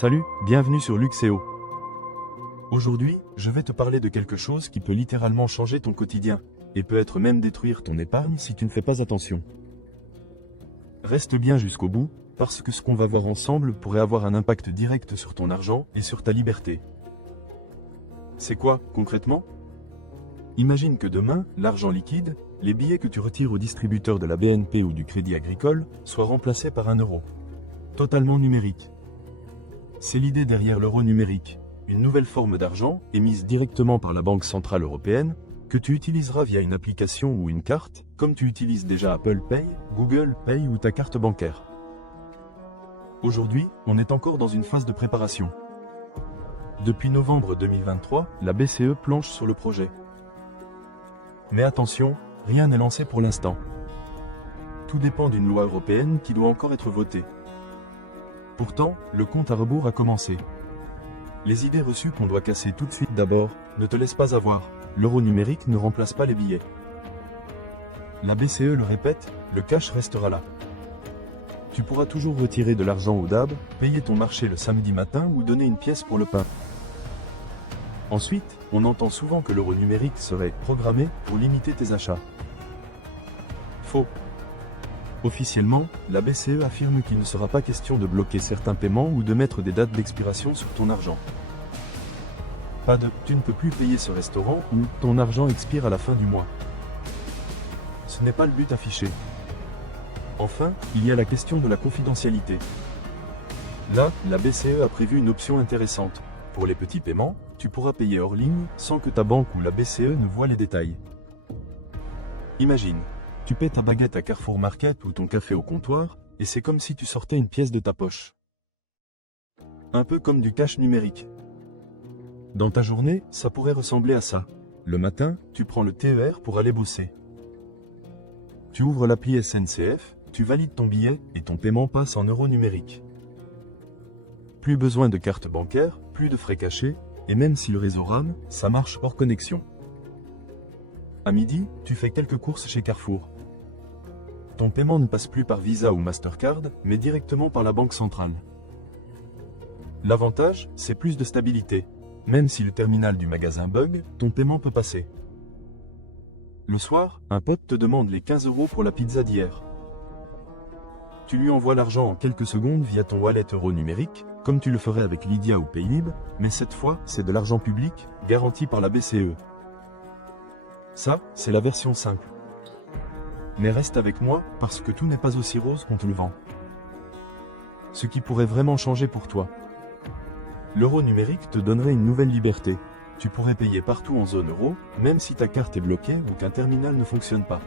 Salut, bienvenue sur Luxéo. Aujourd'hui, je vais te parler de quelque chose qui peut littéralement changer ton quotidien, et peut être même détruire ton épargne si tu ne fais pas attention. Reste bien jusqu'au bout, parce que ce qu'on va voir ensemble pourrait avoir un impact direct sur ton argent et sur ta liberté. C'est quoi, concrètement? Imagine que demain, l'argent liquide, les billets que tu retires au distributeur de la BNP ou du Crédit Agricole, soient remplacés par un euro. Totalement numérique. C'est l'idée derrière l'euro numérique, une nouvelle forme d'argent émise directement par la Banque Centrale Européenne, que tu utiliseras via une application ou une carte, comme tu utilises déjà Apple Pay, Google Pay ou ta carte bancaire. Aujourd'hui, on est encore dans une phase de préparation. Depuis novembre 2023, la BCE planche sur le projet. Mais attention, rien n'est lancé pour l'instant. Tout dépend d'une loi européenne qui doit encore être votée. Pourtant, le compte à rebours a commencé. Les idées reçues qu'on doit casser tout de suite d'abord, ne te laisse pas avoir, l'euro numérique ne remplace pas les billets. La BCE le répète, le cash restera là. Tu pourras toujours retirer de l'argent au DAB, payer ton marché le samedi matin ou donner une pièce pour le pain. Ensuite, on entend souvent que l'euro numérique serait programmé pour limiter tes achats. Faux. Officiellement, la BCE affirme qu'il ne sera pas question de bloquer certains paiements ou de mettre des dates d'expiration sur ton argent. Pas de « tu ne peux plus payer ce restaurant » ou « ton argent expire à la fin du mois ». Ce n'est pas le but affiché. Enfin, il y a la question de la confidentialité. Là, la BCE a prévu une option intéressante. Pour les petits paiements, tu pourras payer hors ligne sans que ta banque ou la BCE ne voie les détails. Imagine, tu paies ta baguette à Carrefour Market ou ton café au comptoir, et c'est comme si tu sortais une pièce de ta poche. Un peu comme du cash numérique. Dans ta journée, ça pourrait ressembler à ça. Le matin, tu prends le TER pour aller bosser. Tu ouvres l'appli SNCF, tu valides ton billet et ton paiement passe en euros numériques. Plus besoin de carte bancaire, plus de frais cachés, et même si le réseau rame, ça marche hors connexion. À midi, tu fais quelques courses chez Carrefour. Ton paiement ne passe plus par Visa ou Mastercard, mais directement par la banque centrale. L'avantage, c'est plus de stabilité. Même si le terminal du magasin bug, ton paiement peut passer. Le soir, un pote te demande les 15 € pour la pizza d'hier. Tu lui envoies l'argent en quelques secondes via ton wallet euro numérique, comme tu le ferais avec Lydia ou Paylib, mais cette fois, c'est de l'argent public, garanti par la BCE. Ça, c'est la version simple. Mais reste avec moi, parce que tout n'est pas aussi rose qu'on te le vend. Ce qui pourrait vraiment changer pour toi. L'euro numérique te donnerait une nouvelle liberté. Tu pourrais payer partout en zone euro, même si ta carte est bloquée ou qu'un terminal ne fonctionne pas.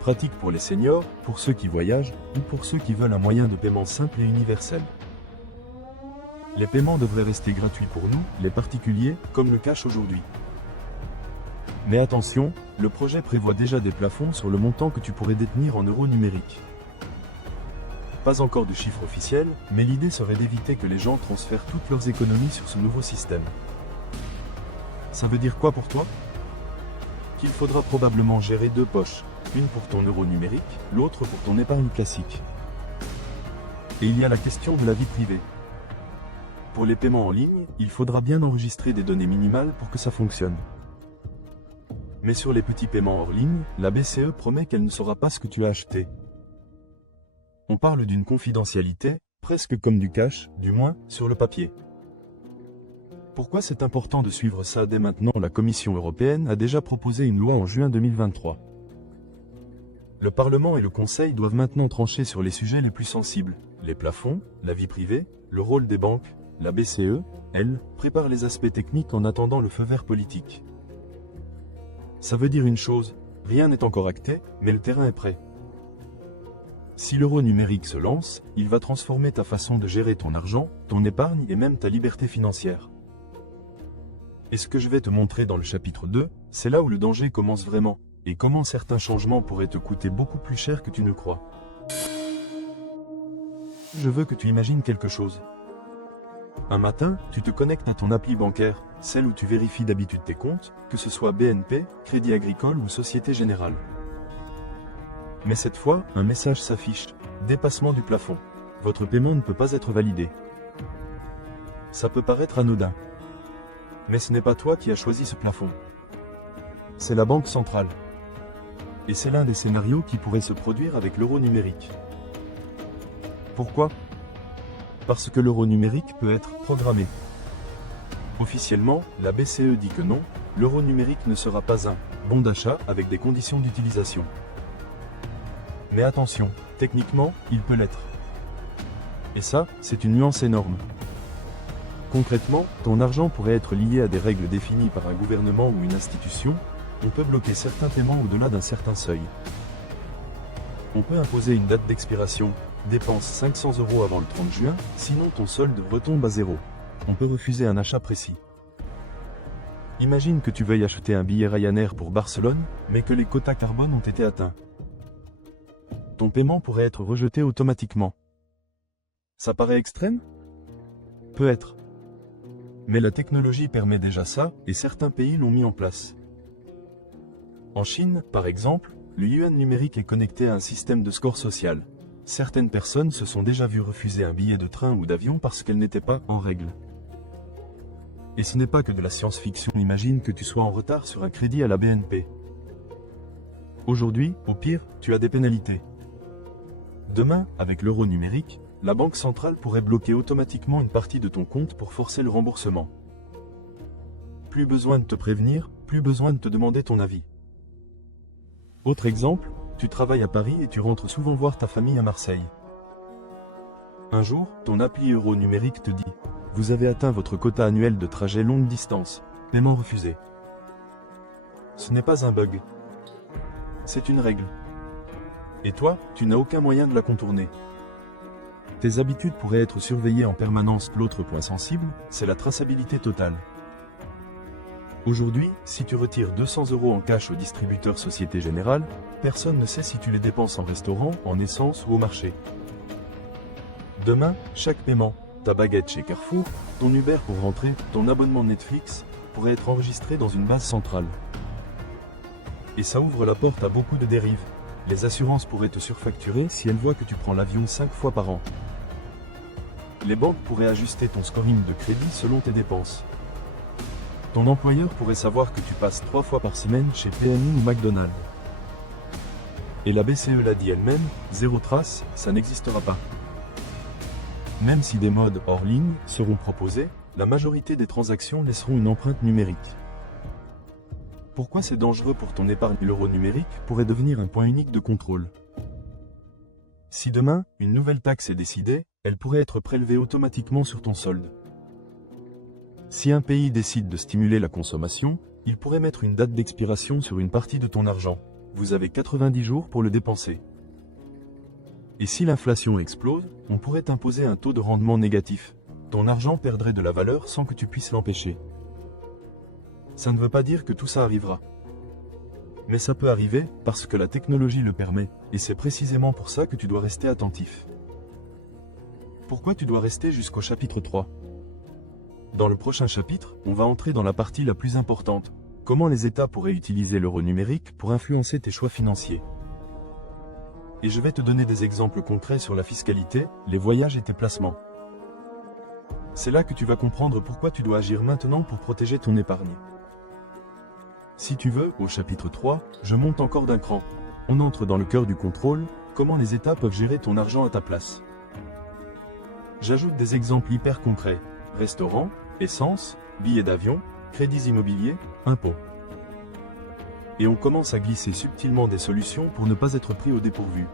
Pratique pour les seniors, pour ceux qui voyagent, ou pour ceux qui veulent un moyen de paiement simple et universel. Les paiements devraient rester gratuits pour nous, les particuliers, comme le cash aujourd'hui. Mais attention, le projet prévoit déjà des plafonds sur le montant que tu pourrais détenir en euros numériques. Pas encore de chiffre officiel, mais l'idée serait d'éviter que les gens transfèrent toutes leurs économies sur ce nouveau système. Ça veut dire quoi pour toi? Qu'il faudra probablement gérer deux poches, une pour ton euro numérique, l'autre pour ton épargne classique. Et il y a la question de la vie privée. Pour les paiements en ligne, il faudra bien enregistrer des données minimales pour que ça fonctionne. Mais sur les petits paiements hors ligne, la BCE promet qu'elle ne saura pas ce que tu as acheté. On parle d'une confidentialité, presque comme du cash, du moins, sur le papier. Pourquoi c'est important de suivre ça dès maintenant? La Commission européenne a déjà proposé une loi en juin 2023. Le Parlement et le Conseil doivent maintenant trancher sur les sujets les plus sensibles, les plafonds, la vie privée, le rôle des banques. La BCE, elle, prépare les aspects techniques en attendant le feu vert politique. Ça veut dire une chose, rien n'est encore acté, mais le terrain est prêt. Si l'euro numérique se lance, il va transformer ta façon de gérer ton argent, ton épargne et même ta liberté financière. Et ce que je vais te montrer dans le chapitre 2, c'est là où le danger commence vraiment, et comment certains changements pourraient te coûter beaucoup plus cher que tu ne crois. Je veux que tu imagines quelque chose. Un matin, tu te connectes à ton appli bancaire, celle où tu vérifies d'habitude tes comptes, que ce soit BNP, Crédit Agricole ou Société Générale. Mais cette fois, un message s'affiche. Dépassement du plafond. Votre paiement ne peut pas être validé. Ça peut paraître anodin. Mais ce n'est pas toi qui as choisi ce plafond. C'est la Banque centrale. Et c'est l'un des scénarios qui pourrait se produire avec l'euro numérique. Pourquoi? Parce que l'euro numérique peut être programmé. Officiellement, la BCE dit que non, l'euro numérique ne sera pas un bon d'achat avec des conditions d'utilisation. Mais attention, techniquement, il peut l'être. Et ça, c'est une nuance énorme. Concrètement, ton argent pourrait être lié à des règles définies par un gouvernement ou une institution. On peut bloquer certains paiements au-delà d'un certain seuil. On peut imposer une date d'expiration. Dépense 500 € avant le 30 juin, sinon ton solde retombe à zéro. On peut refuser un achat précis. Imagine que tu veuilles acheter un billet Ryanair pour Barcelone, mais que les quotas carbone ont été atteints. Ton paiement pourrait être rejeté automatiquement. Ça paraît extrême? Peut-être. Mais la technologie permet déjà ça, et certains pays l'ont mis en place. En Chine, par exemple, le yuan numérique est connecté à un système de score social. Certaines personnes se sont déjà vues refuser un billet de train ou d'avion parce qu'elles n'étaient pas en règle. Et ce n'est pas que de la science-fiction. Imagine que tu sois en retard sur un crédit à la BNP. Aujourd'hui, au pire, tu as des pénalités. Demain, avec l'euro numérique, la Banque centrale pourrait bloquer automatiquement une partie de ton compte pour forcer le remboursement. Plus besoin de te prévenir, plus besoin de te demander ton avis. Autre exemple, tu travailles à Paris et tu rentres souvent voir ta famille à Marseille. Un jour, ton appli euro numérique te dit « Vous avez atteint votre quota annuel de trajet longue distance. Paiement refusé. » Ce n'est pas un bug. C'est une règle. Et toi, tu n'as aucun moyen de la contourner. Tes habitudes pourraient être surveillées en permanence. L'autre point sensible, c'est la traçabilité totale. Aujourd'hui, si tu retires 200 € en cash au distributeur Société Générale, personne ne sait si tu les dépenses en restaurant, en essence ou au marché. Demain, chaque paiement, ta baguette chez Carrefour, ton Uber pour rentrer, ton abonnement Netflix, pourrait être enregistré dans une base centrale. Et ça ouvre la porte à beaucoup de dérives. Les assurances pourraient te surfacturer si elles voient que tu prends l'avion 5 fois par an. Les banques pourraient ajuster ton scoring de crédit selon tes dépenses. Ton employeur pourrait savoir que tu passes 3 fois par semaine chez PMU ou McDonald's. Et la BCE l'a dit elle-même, zéro trace, ça n'existera pas. Même si des modes hors ligne seront proposés, la majorité des transactions laisseront une empreinte numérique. Pourquoi c'est dangereux pour ton épargne? L'euro numérique pourrait devenir un point unique de contrôle. Si demain, une nouvelle taxe est décidée, elle pourrait être prélevée automatiquement sur ton solde. Si un pays décide de stimuler la consommation, il pourrait mettre une date d'expiration sur une partie de ton argent. Vous avez 90 jours pour le dépenser. Et si l'inflation explose, on pourrait imposer un taux de rendement négatif. Ton argent perdrait de la valeur sans que tu puisses l'empêcher. Ça ne veut pas dire que tout ça arrivera. Mais ça peut arriver, parce que la technologie le permet, et c'est précisément pour ça que tu dois rester attentif. Pourquoi tu dois rester jusqu'au chapitre 3? Dans le prochain chapitre, on va entrer dans la partie la plus importante. Comment les États pourraient utiliser l'euro numérique pour influencer tes choix financiers. Et je vais te donner des exemples concrets sur la fiscalité, les voyages et tes placements. C'est là que tu vas comprendre pourquoi tu dois agir maintenant pour protéger ton épargne. Si tu veux, au chapitre 3, je monte encore d'un cran. On entre dans le cœur du contrôle, comment les États peuvent gérer ton argent à ta place. J'ajoute des exemples hyper concrets. Restaurant, essence, billets d'avion, crédits immobiliers, impôts. Et on commence à glisser subtilement des solutions pour ne pas être pris au dépourvu.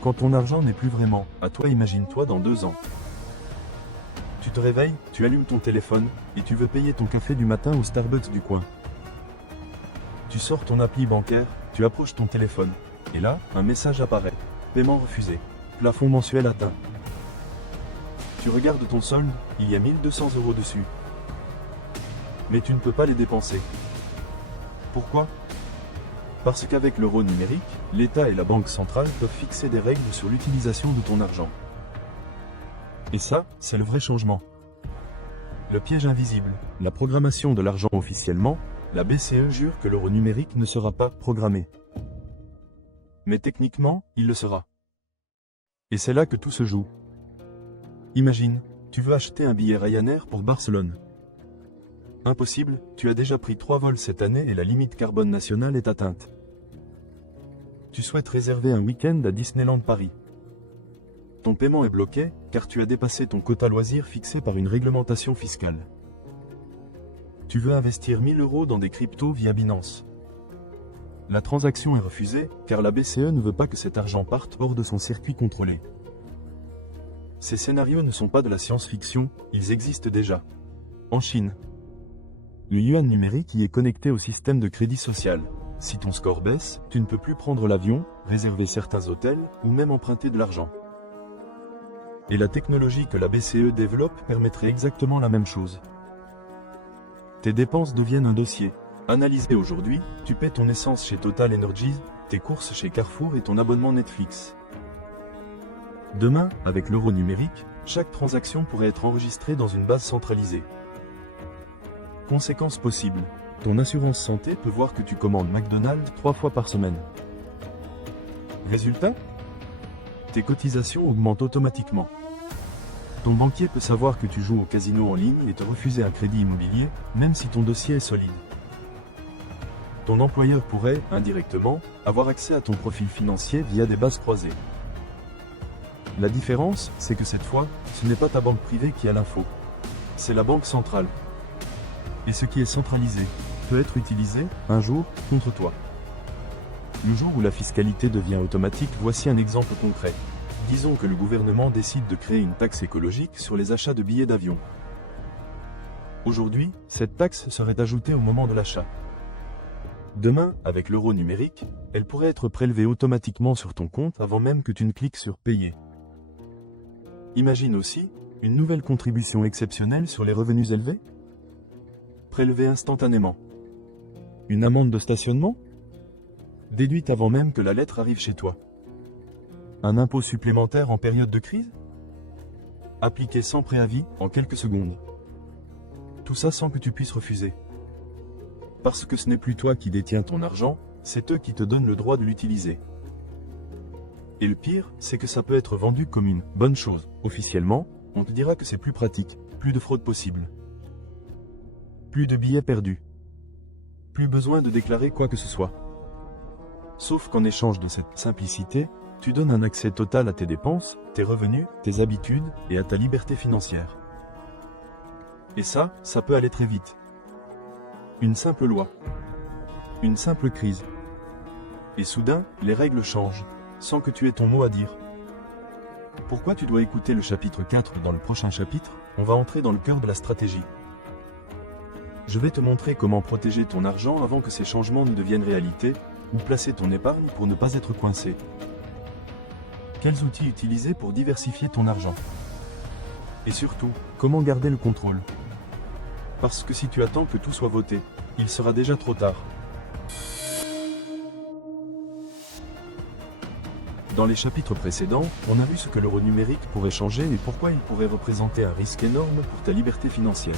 Quand ton argent n'est plus vraiment à toi, imagine-toi dans 2 ans. Tu te réveilles, tu allumes ton téléphone, et tu veux payer ton café du matin au Starbucks du coin. Tu sors ton appli bancaire, tu approches ton téléphone, et là, un message apparaît. Paiement refusé. Plafond mensuel atteint. Tu regardes ton solde, il y a 1200 € dessus. Mais tu ne peux pas les dépenser. Pourquoi? Parce qu'avec l'euro numérique, l'État et la Banque centrale peuvent fixer des règles sur l'utilisation de ton argent. Et ça, c'est le vrai changement. Le piège invisible, la programmation de l'argent officiellement, la BCE jure que l'euro numérique ne sera pas programmé. Mais techniquement, il le sera. Et c'est là que tout se joue. Imagine, tu veux acheter un billet Ryanair pour Barcelone. Impossible, tu as déjà pris 3 vols cette année et la limite carbone nationale est atteinte. Tu souhaites réserver un week-end à Disneyland Paris. Ton paiement est bloqué, car tu as dépassé ton quota loisir fixé par une réglementation fiscale. Tu veux investir 1000 € dans des cryptos via Binance. La transaction est refusée, car la BCE ne veut pas que cet argent parte hors de son circuit contrôlé. Ces scénarios ne sont pas de la science-fiction, ils existent déjà. En Chine, le yuan numérique y est connecté au système de crédit social. Si ton score baisse, tu ne peux plus prendre l'avion, réserver certains hôtels, ou même emprunter de l'argent. Et la technologie que la BCE développe permettrait exactement la même chose. Tes dépenses deviennent un dossier. Analysé aujourd'hui, tu paies ton essence chez Total Energies, tes courses chez Carrefour et ton abonnement Netflix. Demain, avec l'euro numérique, chaque transaction pourrait être enregistrée dans une base centralisée. Conséquence possible, ton assurance santé peut voir que tu commandes McDonald's 3 fois par semaine. Résultat ? Tes cotisations augmentent automatiquement. Ton banquier peut savoir que tu joues au casino en ligne et te refuser un crédit immobilier, même si ton dossier est solide. Ton employeur pourrait, indirectement, avoir accès à ton profil financier via des bases croisées. La différence, c'est que cette fois, ce n'est pas ta banque privée qui a l'info. C'est la banque centrale. Et ce qui est centralisé peut être utilisé, un jour, contre toi. Le jour où la fiscalité devient automatique, voici un exemple concret. Disons que le gouvernement décide de créer une taxe écologique sur les achats de billets d'avion. Aujourd'hui, cette taxe serait ajoutée au moment de l'achat. Demain, avec l'euro numérique, elle pourrait être prélevée automatiquement sur ton compte avant même que tu ne cliques sur « Payer ». Imagine aussi, une nouvelle contribution exceptionnelle sur les revenus élevés ? Prélevée instantanément. Une amende de stationnement ? Déduite avant même que la lettre arrive chez toi. Un impôt supplémentaire en période de crise ? Appliqué sans préavis, en quelques secondes. Tout ça sans que tu puisses refuser. Parce que ce n'est plus toi qui détiens ton argent, c'est eux qui te donnent le droit de l'utiliser. Et le pire, c'est que ça peut être vendu comme une bonne chose. Officiellement, on te dira que c'est plus pratique, plus de fraude possible. Plus de billets perdus. Plus besoin de déclarer quoi que ce soit. Sauf qu'en échange de cette simplicité, tu donnes un accès total à tes dépenses, tes revenus, tes habitudes et à ta liberté financière. Et ça peut aller très vite. Une simple loi. Une simple crise. Et soudain, les règles changent, sans que tu aies ton mot à dire. Pourquoi tu dois écouter le chapitre 4 dans le prochain chapitre, on va entrer dans le cœur de la stratégie. Je vais te montrer comment protéger ton argent avant que ces changements ne deviennent réalité, ou placer ton épargne pour ne pas être coincé. Quels outils utiliser pour diversifier ton argent? Et surtout, comment garder le contrôle? Parce que si tu attends que tout soit voté, il sera déjà trop tard. Dans les chapitres précédents, on a vu ce que l'euro numérique pourrait changer et pourquoi il pourrait représenter un risque énorme pour ta liberté financière.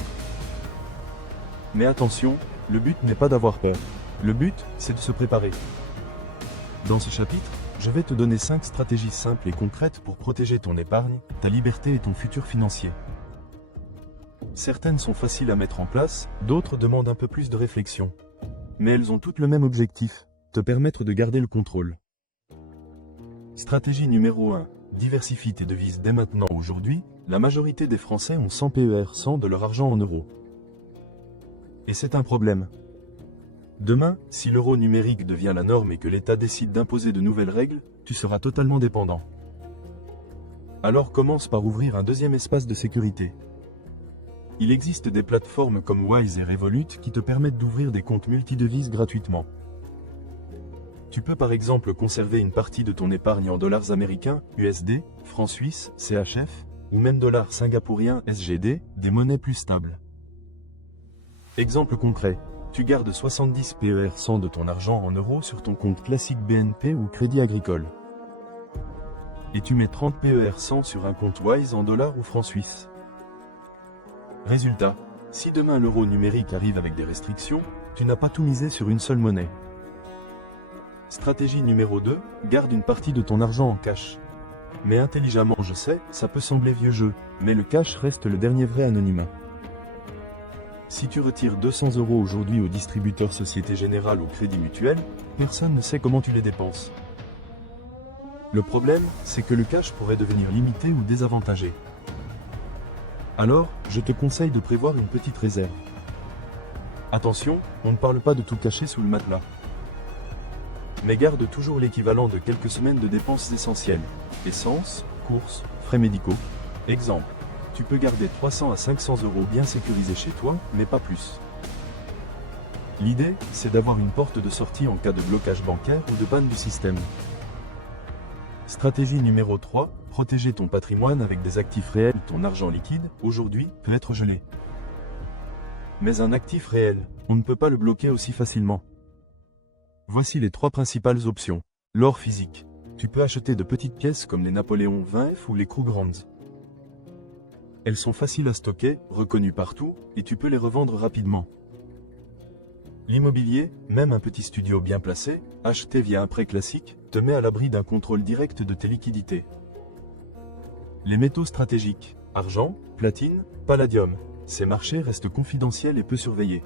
Mais attention, le but n'est pas d'avoir peur. Le but, c'est de se préparer. Dans ce chapitre, je vais te donner 5 stratégies simples et concrètes pour protéger ton épargne, ta liberté et ton futur financier. Certaines sont faciles à mettre en place, d'autres demandent un peu plus de réflexion. Mais elles ont toutes le même objectif, te permettre de garder le contrôle. Stratégie numéro 1. Diversifie tes devises dès maintenant. Aujourd'hui, la majorité des Français ont 100 PER, 100 de leur argent en euros. Et c'est un problème. Demain, si l'euro numérique devient la norme et que l'État décide d'imposer de nouvelles règles, tu seras totalement dépendant. Alors commence par ouvrir un deuxième espace de sécurité. Il existe des plateformes comme Wise et Revolut qui te permettent d'ouvrir des comptes multidevises gratuitement. Tu peux par exemple conserver une partie de ton épargne en dollars américains, USD, francs suisses, CHF, ou même dollars singapouriens, SGD, des monnaies plus stables. Exemple concret, tu gardes 70 PER 100 de ton argent en euros sur ton compte classique BNP ou Crédit Agricole. Et tu mets 30 PER 100 sur un compte Wise en dollars ou francs suisses. Résultat, si demain l'euro numérique arrive avec des restrictions, tu n'as pas tout misé sur une seule monnaie. Stratégie numéro 2, garde une partie de ton argent en cash. Mais intelligemment, je sais, ça peut sembler vieux jeu, mais le cash reste le dernier vrai anonymat. Si tu retires 200 € aujourd'hui au distributeur Société Générale ou Crédit Mutuel, personne ne sait comment tu les dépenses. Le problème, c'est que le cash pourrait devenir limité ou désavantagé. Alors, je te conseille de prévoir une petite réserve. Attention, on ne parle pas de tout cacher sous le matelas. Mais garde toujours l'équivalent de quelques semaines de dépenses essentielles. Essence, courses, frais médicaux. Exemple, tu peux garder 300 à 500 € bien sécurisés chez toi, mais pas plus. L'idée, c'est d'avoir une porte de sortie en cas de blocage bancaire ou de panne du système. Stratégie numéro 3, protéger ton patrimoine avec des actifs réels. Ton argent liquide, aujourd'hui, peut être gelé. Mais un actif réel, on ne peut pas le bloquer aussi facilement. Voici les 3 principales options. L'or physique. Tu peux acheter de petites pièces comme les Napoléon 20F ou les Krugerrands. Elles sont faciles à stocker, reconnues partout, et tu peux les revendre rapidement. L'immobilier, même un petit studio bien placé, acheté via un prêt classique, te met à l'abri d'un contrôle direct de tes liquidités. Les métaux stratégiques, argent, platine, palladium, ces marchés restent confidentiels et peu surveillés.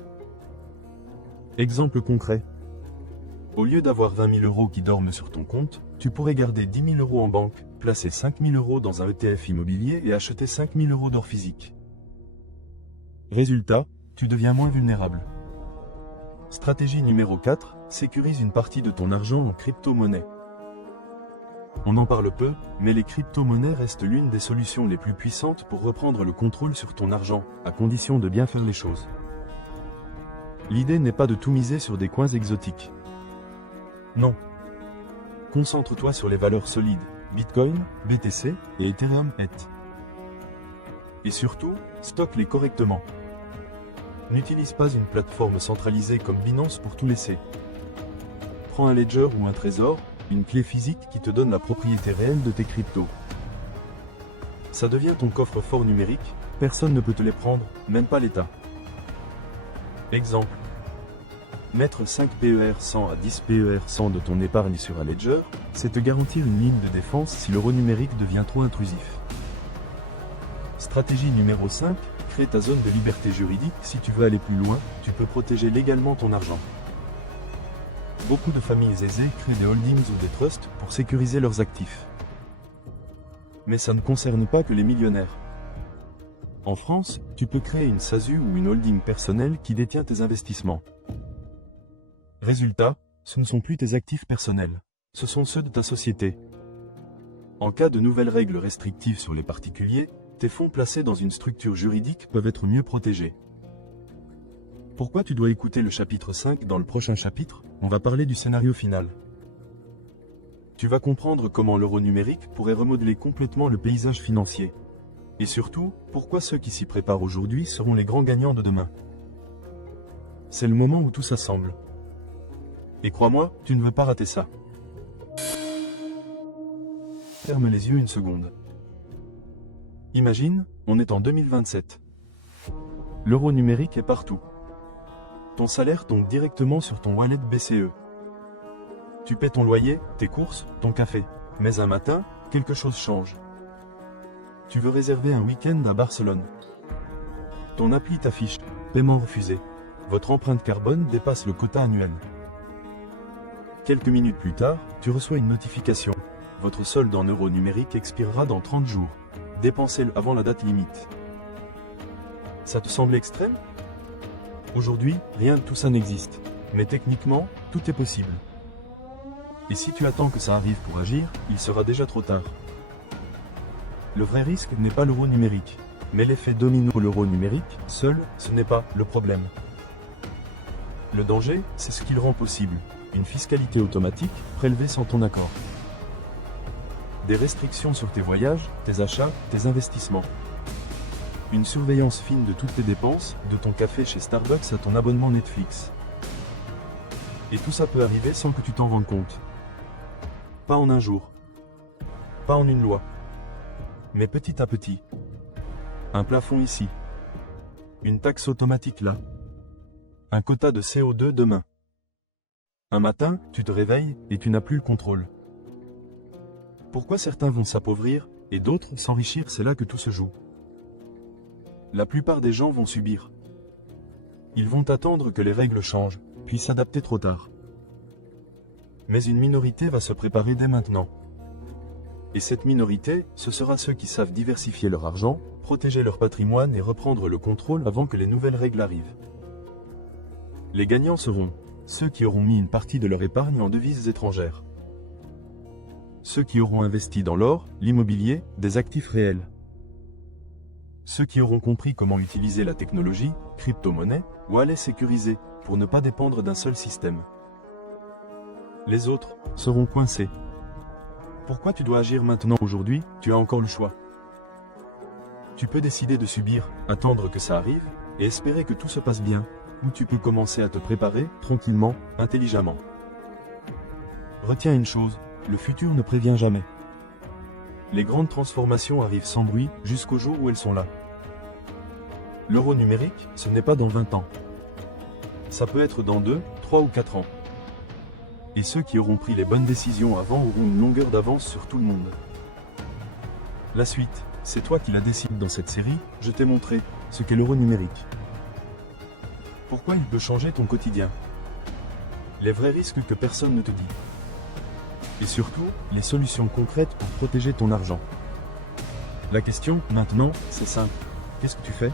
Exemple concret. Au lieu d'avoir 20 000 € qui dorment sur ton compte, tu pourrais garder 10 000 € en banque, placer 5 000 € dans un ETF immobilier et acheter 5 000 € d'or physique. Résultat, tu deviens moins vulnérable. Stratégie numéro 4, sécurise une partie de ton argent en crypto-monnaie. On en parle peu, mais les crypto-monnaies restent l'une des solutions les plus puissantes pour reprendre le contrôle sur ton argent, à condition de bien faire les choses. L'idée n'est pas de tout miser sur des coins exotiques. Non. Concentre-toi sur les valeurs solides, Bitcoin, BTC et Ethereum. Et surtout, stocke-les correctement. N'utilise pas une plateforme centralisée comme Binance pour tout laisser. Prends un ledger ou un trésor, une clé physique qui te donne la propriété réelle de tes cryptos. Ça devient ton coffre-fort numérique, personne ne peut te les prendre, même pas l'État. Exemple. Mettre 5 PER100 à 10 PER100 de ton épargne sur un ledger, c'est te garantir une ligne de défense si l'euro numérique devient trop intrusif. Stratégie numéro 5, crée ta zone de liberté juridique. Si tu veux aller plus loin, tu peux protéger légalement ton argent. Beaucoup de familles aisées créent des holdings ou des trusts pour sécuriser leurs actifs. Mais ça ne concerne pas que les millionnaires. En France, tu peux créer une SASU ou une holding personnelle qui détient tes investissements. Résultat, ce ne sont plus tes actifs personnels, ce sont ceux de ta société. En cas de nouvelles règles restrictives sur les particuliers, tes fonds placés dans une structure juridique peuvent être mieux protégés. Pourquoi tu dois écouter le chapitre 5 dans le prochain chapitre, on va parler du scénario final. Tu vas comprendre comment l'euro numérique pourrait remodeler complètement le paysage financier. Et surtout, pourquoi ceux qui s'y préparent aujourd'hui seront les grands gagnants de demain. C'est le moment où tout s'assemble. Et crois-moi, tu ne veux pas rater ça. Ferme les yeux une seconde. Imagine, on est en 2027. L'euro numérique est partout. Ton salaire tombe directement sur ton wallet BCE. Tu paies ton loyer, tes courses, ton café. Mais un matin, quelque chose change. Tu veux réserver un week-end à Barcelone. Ton appli t'affiche « Paiement refusé ». Votre empreinte carbone dépasse le quota annuel. Quelques minutes plus tard, tu reçois une notification. Votre solde en euros numériques expirera dans 30 jours. Dépensez-le avant la date limite. Ça te semble extrême? Aujourd'hui, rien de tout ça n'existe. Mais techniquement, tout est possible. Et si tu attends que ça arrive pour agir, il sera déjà trop tard. Le vrai risque n'est pas l'euro numérique, mais l'effet domino pour l'euro numérique, seul, ce n'est pas le problème. Le danger, c'est ce qu'il rend possible. Une fiscalité automatique, prélevée sans ton accord. Des restrictions sur tes voyages, tes achats, tes investissements. Une surveillance fine de toutes tes dépenses, de ton café chez Starbucks à ton abonnement Netflix. Et tout ça peut arriver sans que tu t'en rendes compte. Pas en un jour. Pas en une loi. Mais petit à petit. Un plafond ici. Une taxe automatique là. Un quota de CO2 demain. Un matin, tu te réveilles et tu n'as plus le contrôle. Pourquoi certains vont s'appauvrir et d'autres s'enrichir, c'est là que tout se joue. La plupart des gens vont subir. Ils vont attendre que les règles changent, puis s'adapter trop tard. Mais une minorité va se préparer dès maintenant. Et cette minorité, ce sera ceux qui savent diversifier leur argent, protéger leur patrimoine et reprendre le contrôle avant que les nouvelles règles arrivent. Les gagnants seront ceux qui auront mis une partie de leur épargne en devises étrangères. Ceux qui auront investi dans l'or, l'immobilier, des actifs réels. Ceux qui auront compris comment utiliser la technologie, crypto-monnaie, wallet sécurisé, pour ne pas dépendre d'un seul système. Les autres seront coincés. Pourquoi tu dois agir maintenant? Aujourd'hui, tu as encore le choix. Tu peux décider de subir, attendre que ça arrive, et espérer que tout se passe bien, ou tu peux commencer à te préparer, tranquillement, intelligemment. Retiens une chose, le futur ne prévient jamais. Les grandes transformations arrivent sans bruit, jusqu'au jour où elles sont là. L'euro numérique, ce n'est pas dans 20 ans. Ça peut être dans 2, 3 ou 4 ans. Et ceux qui auront pris les bonnes décisions avant auront une longueur d'avance sur tout le monde. La suite, c'est toi qui la décides dans cette série, je t'ai montré ce qu'est l'euro numérique. Pourquoi il peut changer ton quotidien? Les vrais risques que personne ne te dit. Et surtout, les solutions concrètes pour protéger ton argent. La question, maintenant, c'est simple. Qu'est-ce que tu fais?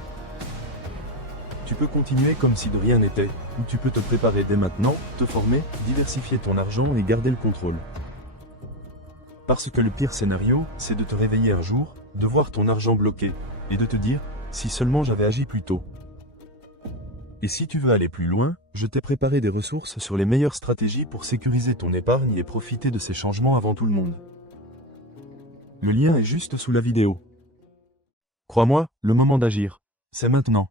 Tu peux continuer comme si de rien n'était, ou tu peux te préparer dès maintenant, te former, diversifier ton argent et garder le contrôle. Parce que le pire scénario, c'est de te réveiller un jour, de voir ton argent bloqué, et de te dire, si seulement j'avais agi plus tôt. Et si tu veux aller plus loin, je t'ai préparé des ressources sur les meilleures stratégies pour sécuriser ton épargne et profiter de ces changements avant tout le monde. Le lien est juste sous la vidéo. Crois-moi, le moment d'agir, c'est maintenant.